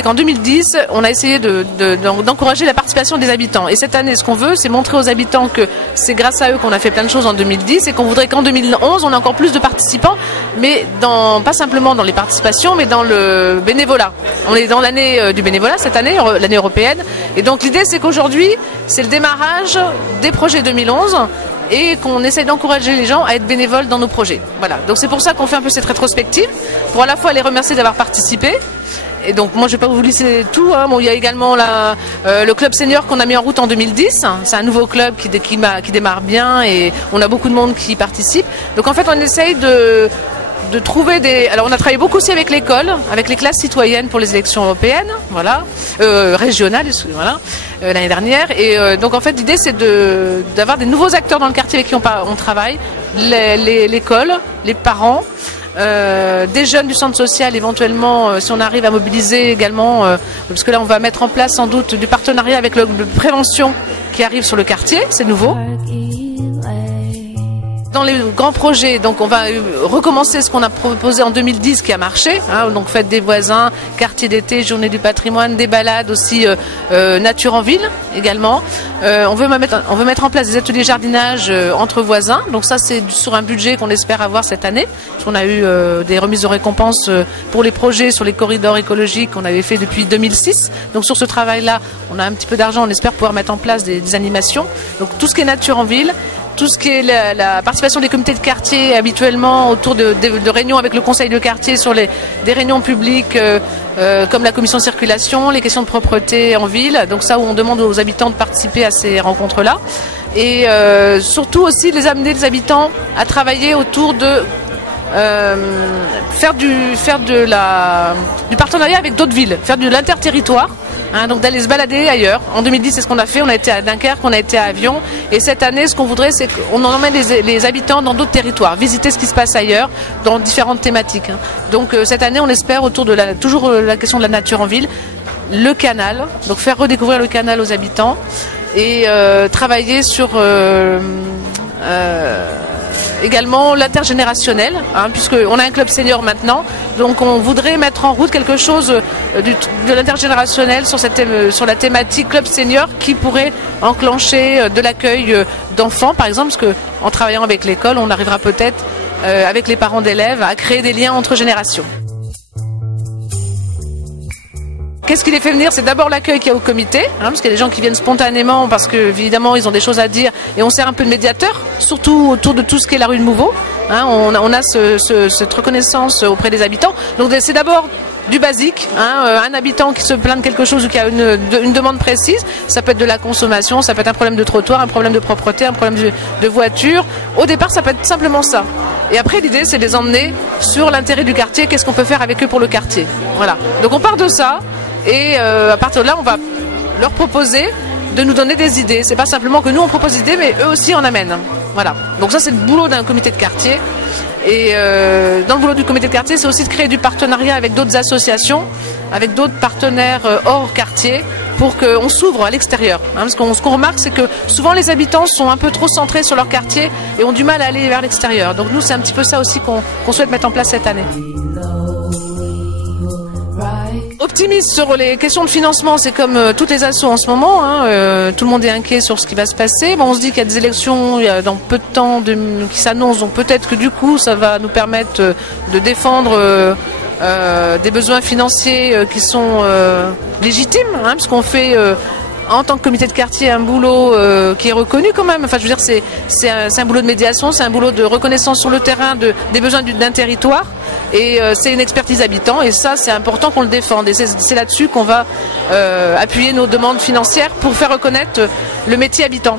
c'est qu'en 2010, on a essayé d'encourager la participation des habitants. Et cette année, ce qu'on veut, c'est montrer aux habitants que c'est grâce à eux qu'on a fait plein de choses en 2010 et qu'on voudrait qu'en 2011, on ait encore plus de participants, mais pas simplement dans les participations, mais dans le bénévolat. On est dans l'année du bénévolat cette année, l'année européenne. Et donc l'idée, c'est qu'aujourd'hui, c'est le démarrage des projets 2011 et qu'on essaye d'encourager les gens à être bénévoles dans nos projets. Voilà. Donc c'est pour ça qu'on fait un peu cette rétrospective, pour à la fois les remercier d'avoir participé. Et donc moi je vais pas vous lisser tout, hein. Bon, il y a également le club senior qu'on a mis en route en 2010. C'est un nouveau club qui démarre bien et on a beaucoup de monde qui participe. Donc en fait on essaye de trouver des... Alors on a travaillé beaucoup aussi avec l'école, avec les classes citoyennes pour les élections européennes, voilà, régionales, voilà, l'année dernière. Et donc en fait l'idée c'est d'avoir des nouveaux acteurs dans le quartier avec qui on travaille, l'école, les parents, des jeunes du centre social éventuellement, si on arrive à mobiliser également, parce que là on va mettre en place sans doute du partenariat avec le prévention qui arrive sur le quartier, c'est nouveau. Dans les grands projets, donc on va recommencer ce qu'on a proposé en 2010 qui a marché, hein, donc fête des voisins, quartier d'été, journée du patrimoine, des balades aussi, nature en ville également. On veut mettre en place des ateliers jardinage entre voisins, donc ça c'est sur un budget qu'on espère avoir cette année, parce qu'on a eu des remises de récompenses pour les projets sur les corridors écologiques qu'on avait fait depuis 2006. Donc sur ce travail-là, on a un petit peu d'argent, on espère pouvoir mettre en place des animations. Donc tout ce qui est nature en ville, tout ce qui est la participation des comités de quartier habituellement autour de réunions avec le conseil de quartier sur des réunions publiques comme la commission circulation, les questions de propreté en ville, donc ça où on demande aux habitants de participer à ces rencontres-là. Et surtout aussi amener les habitants à travailler autour de faire du partenariat avec d'autres villes, faire de l'interterritoire. Hein, donc d'aller se balader ailleurs. En 2010, c'est ce qu'on a fait. On a été à Dunkerque, on a été à Avion. Et cette année, ce qu'on voudrait, c'est qu'on emmène les habitants dans d'autres territoires, visiter ce qui se passe ailleurs, dans différentes thématiques. Hein. Donc cette année, on espère autour de toujours la question de la nature en ville, le canal, donc faire redécouvrir le canal aux habitants et travailler sur également l'intergénérationnel, hein, puisqu'on a un club senior maintenant, donc on voudrait mettre en route quelque chose de l'intergénérationnel sur la thématique club senior qui pourrait enclencher de l'accueil d'enfants, par exemple, parce qu'en travaillant avec l'école, on arrivera peut-être avec les parents d'élèves à créer des liens entre générations. Qu'est-ce qui les fait venir? C'est d'abord l'accueil qu'il y a au comité, hein, parce qu'il y a des gens qui viennent spontanément parce que évidemment ils ont des choses à dire et on sert un peu de médiateur, surtout autour de tout ce qui est la rue de Mouveau. Hein, on a cette reconnaissance auprès des habitants. Donc c'est d'abord du basique, hein, un habitant qui se plaint de quelque chose ou qui a une demande précise, ça peut être de la consommation, ça peut être un problème de trottoir, un problème de propreté, un problème de voiture. Au départ, ça peut être simplement ça. Et après, l'idée, c'est de les emmener sur l'intérêt du quartier, qu'est-ce qu'on peut faire avec eux pour le quartier. Voilà. Donc on part de ça. Et à partir de là, on va leur proposer de nous donner des idées. C'est pas simplement que nous on propose des idées, mais eux aussi en amènent. Voilà. Donc ça c'est le boulot d'un comité de quartier. Et dans le boulot du comité de quartier, c'est aussi de créer du partenariat avec d'autres associations, avec d'autres partenaires hors quartier, pour qu'on s'ouvre à l'extérieur. Hein, parce ce qu'on remarque, c'est que souvent les habitants sont un peu trop centrés sur leur quartier et ont du mal à aller vers l'extérieur. Donc nous, c'est un petit peu ça aussi qu'on souhaite mettre en place cette année. Optimiste sur les questions de financement, c'est comme toutes les assos en ce moment, hein, tout le monde est inquiet sur ce qui va se passer. Bon, on se dit qu'il y a des élections dans peu de temps qui s'annoncent, donc peut-être que du coup ça va nous permettre de défendre des besoins financiers qui sont légitimes, hein, parce qu'on fait en tant que comité de quartier un boulot qui est reconnu quand même. Enfin, je veux dire, c'est un boulot de médiation, c'est un boulot de reconnaissance sur le terrain des besoins d'un territoire. Et c'est une expertise habitant et ça c'est important qu'on le défende et c'est là-dessus qu'on va appuyer nos demandes financières pour faire reconnaître le métier habitant.